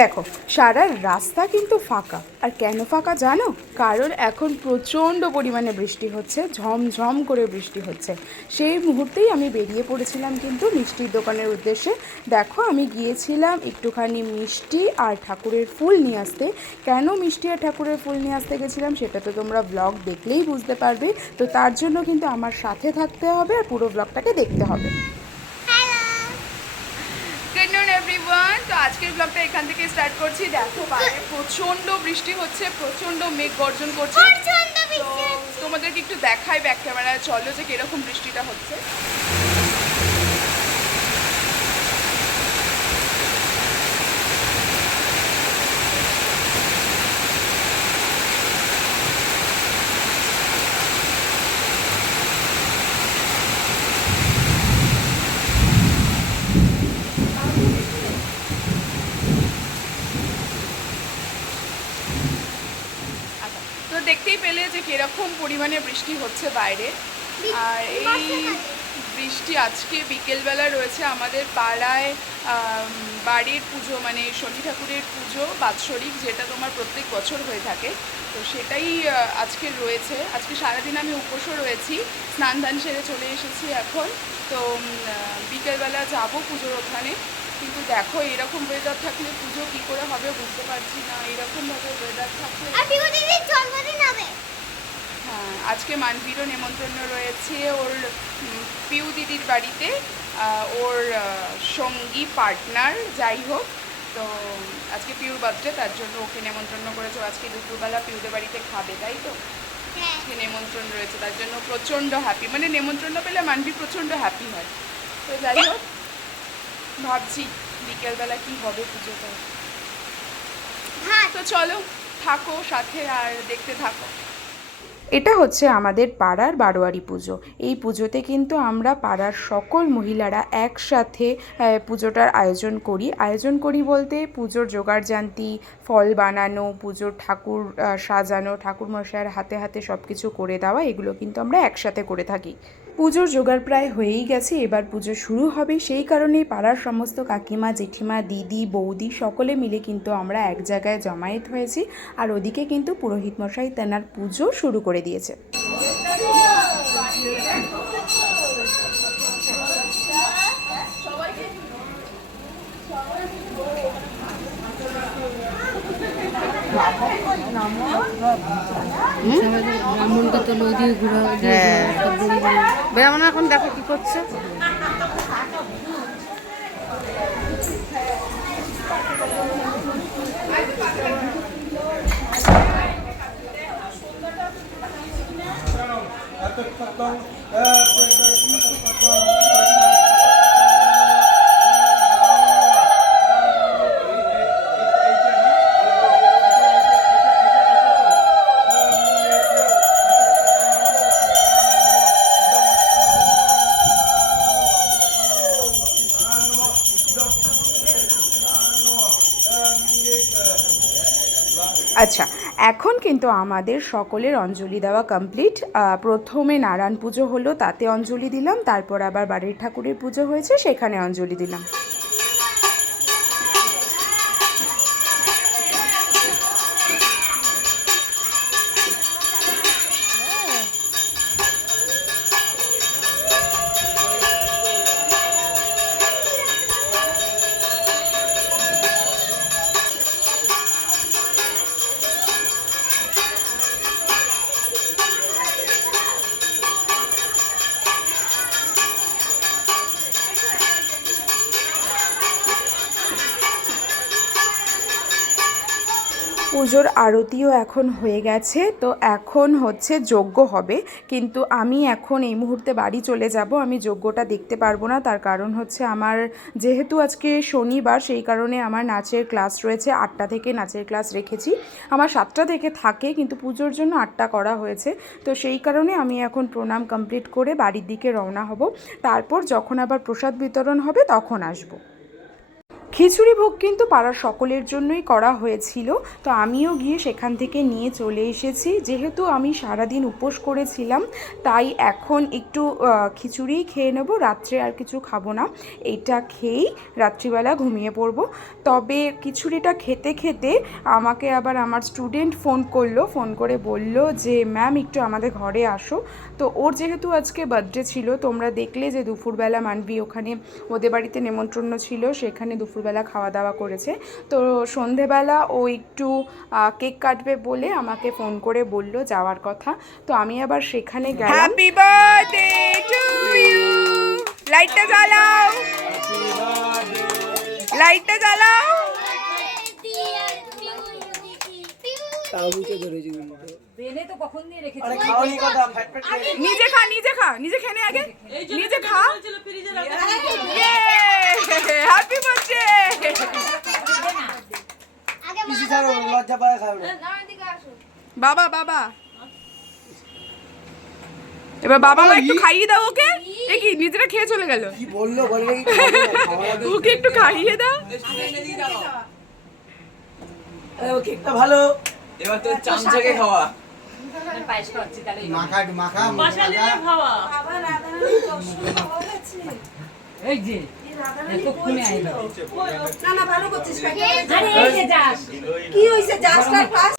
দেখো সারা রাস্তা কিন্তু ফাঁকা। আর কেন ফাঁকা জানো? কারণ এখন প্রচণ্ড পরিমাণে বৃষ্টি হচ্ছে, ঝমঝম করে বৃষ্টি হচ্ছে। সেই মুহূর্তেই আমি বেরিয়ে পড়েছিলাম কিন্তু মিষ্টির দোকানের উদ্দেশ্যে। দেখো আমি গিয়েছিলাম একটুখানি মিষ্টি আর ঠাকুরের ফুল নিয়ে আসতে। কেন মিষ্টি আর ঠাকুরের ফুল নিয়ে আসতে গেছিলাম সেটা তো তোমরা ব্লগ দেখলেই বুঝতে পারবে। তো তার জন্য কিন্তু আমার সাথে থাকতে হবে আর পুরো ব্লগটাকে দেখতে হবে। গুড নুন এভরিওয়ান। তো আজকের ব্লগটা এখান থেকে স্টার্ট করছি। দেখো বাইরে প্রচণ্ড বৃষ্টি হচ্ছে, প্রচণ্ড মেঘ গর্জন করছে। তো তোমাদেরকে একটু দেখাই ব্যাক ক্যামেরায়, চলো যে কিরকম বৃষ্টিটা হচ্ছে। তো দেখতেই পেলে যে কিরকম পরিমাণে বৃষ্টি হচ্ছে বাইরে। আর এই বৃষ্টি আজকে বিকেলবেলা রয়েছে আমাদের পাড়ায় বাড়ির পুজো, মানে শনি ঠাকুরের পুজো বাৎসরিক, যেটা তোমার প্রত্যেক বছর হয়ে থাকে। তো সেটাই আজকে রয়েছে। আজকে সারাদিন আমি উপোসও রয়েছি, স্নান ধান সেরে চলে এসেছি এখন। তো বিকেলবেলা যাব পুজোর ওখানে। কিন্তু দেখো এরকম ওয়েদার থাকলে পুজো কী করে হবে বুঝতে পারছি না। এরকমভাবে ওয়েদার থাকলে হ্যাঁ, আজকে মানবীরও নেমন্ত্রণ রয়েছে ওর পিউ দিদির বাড়িতে, ওর সঙ্গী পার্টনার যাই হোক। তো আজকে পিউর বার্থডে, তার জন্য ওকে নেমন্ত্রণ করেছে। আজকে দুপুরবেলা পিউদের বাড়িতে খাবে, তাই তো আজকে নেমন্ত্রণ রয়েছে, তার জন্য প্রচণ্ড হ্যাপি। মানে নেমন্ত্রণ পেলে মানবী প্রচণ্ড হ্যাপি হয়। তো যাই হোক, ভাবছি বিকেলবেলা কি হবে পুজোটা। তো চলো থাকো সাথে আর দেখতে থাকো। এটা হচ্ছে আমাদের পাড়ার বারোয়ারি পুজো। এই পুজোতে কিন্তু আমরা পাড়ার সকল মহিলারা একসাথে পুজোটার আয়োজন করি বলতে পুজোর জোগাড়জান্তি, ফল বানানো, পুজোর ঠাকুর সাজানো, ঠাকুর মশাইয়ের হাতে হাতে সব কিছু করে দেওয়া, এগুলো কিন্তু আমরা একসাথে করে থাকি। পুজোর জোগাড় প্রায় হয়েই গেছে, এবার পুজো শুরু হবে। সেই কারণেই পাড়ার সমস্ত কাকিমা, জেঠিমা, দিদি, বৌদি সকলে মিলে কিন্তু আমরা এক জায়গায় জমায়েত হয়েছি। আর ওদিকে কিন্তু পুরোহিত মশাই তেনার পুজো শুরু করে দিয়েছে। ব্রাহ্মণকে তো নদী ঘোরা, ব্রাহ্মণ এখন দেখো কি করছে। আচ্ছা, এখন কিন্তু আমাদের সকলের অঞ্জলি দেওয়া কমপ্লিট। প্রথমে নারায়ণ পুজো হলো, তাতে অঞ্জলি দিলাম। তারপর আবার বাড়ির ঠাকুরের পুজো হয়েছে, সেখানে অঞ্জলি দিলাম। পুজোর আরতিও এখন হয়ে গেছে। তো এখন হচ্ছে যজ্ঞ হবে, কিন্তু আমি এখন এই মুহূর্তে বাড়ি চলে যাব। আমি যজ্ঞটা দেখতে পারবো না, তার কারণ হচ্ছে আমার যেহেতু আজকে শনিবার, সেই কারণে আমার নাচের ক্লাস রয়েছে। 8টা থেকে নাচের ক্লাস রেখেছি, আমার 7টা থেকে থাকে, কিন্তু পুজোর জন্য 8টা করা হয়েছে। তো সেই কারণে আমি এখন প্রণাম কমপ্লিট করে বাড়ির দিকে রওনা হব। তারপর যখন আবার প্রসাদ বিতরণ হবে তখন আসবো। খিচুড়ি ভোগ কিন্তু পাড়ার সকলের জন্যই করা হয়েছিল, তো আমিও গিয়ে সেখান থেকে নিয়ে চলে এসেছি। যেহেতু আমি সারাদিন উপোস করেছিলাম, তাই এখন একটু খিচুড়িই খেয়ে নেবো, রাত্রে আর কিছু খাবো না। এইটা খেয়েই রাত্রিবেলা ঘুমিয়ে পড়বো। তবে খিচুড়িটা খেতে খেতে আমাকে আবার আমার স্টুডেন্ট ফোন করলো, ফোন করে বলল যে ম্যাম একটু আমাদের ঘরে আসো। তো ওর যেহেতু আজকে বার্থডে ছিল, তোমরা দেখলে যে দুপুরবেলা মানবী ওখানে ওদের বাড়িতে নেমন্ত্রণ ছিল, সেখানে দুপুরবেলা খাওয়া দাওয়া করেছে। তো সন্ধেবেলা ও একটু কেক কাটবে বলে আমাকে ফোন করে বলল যাওয়ার কথা। তো আমি আবার সেখানে গেলাম। Happy birthday to you. লাইটটা জ্বালাও, লাইটটা জ্বালাও। নিজে খা, নিজে খা, নিজে খেয়ে নে আগে, নিজে খা। Happy birthday. বাবা বাবা এবার বাবা মা একটু খাইয়ে দাও ওকে। এ কি নিজেরা খেয়ে চলে গেল? কি বললো বলে ওকে একটু খাইয়ে দাও। কেকটা ভালো। এবার তোর চামচাকে খাওয়া। মাখা মাখা এই যে এতক্ষণে আইলো। কি হইছে জাস্টার পাস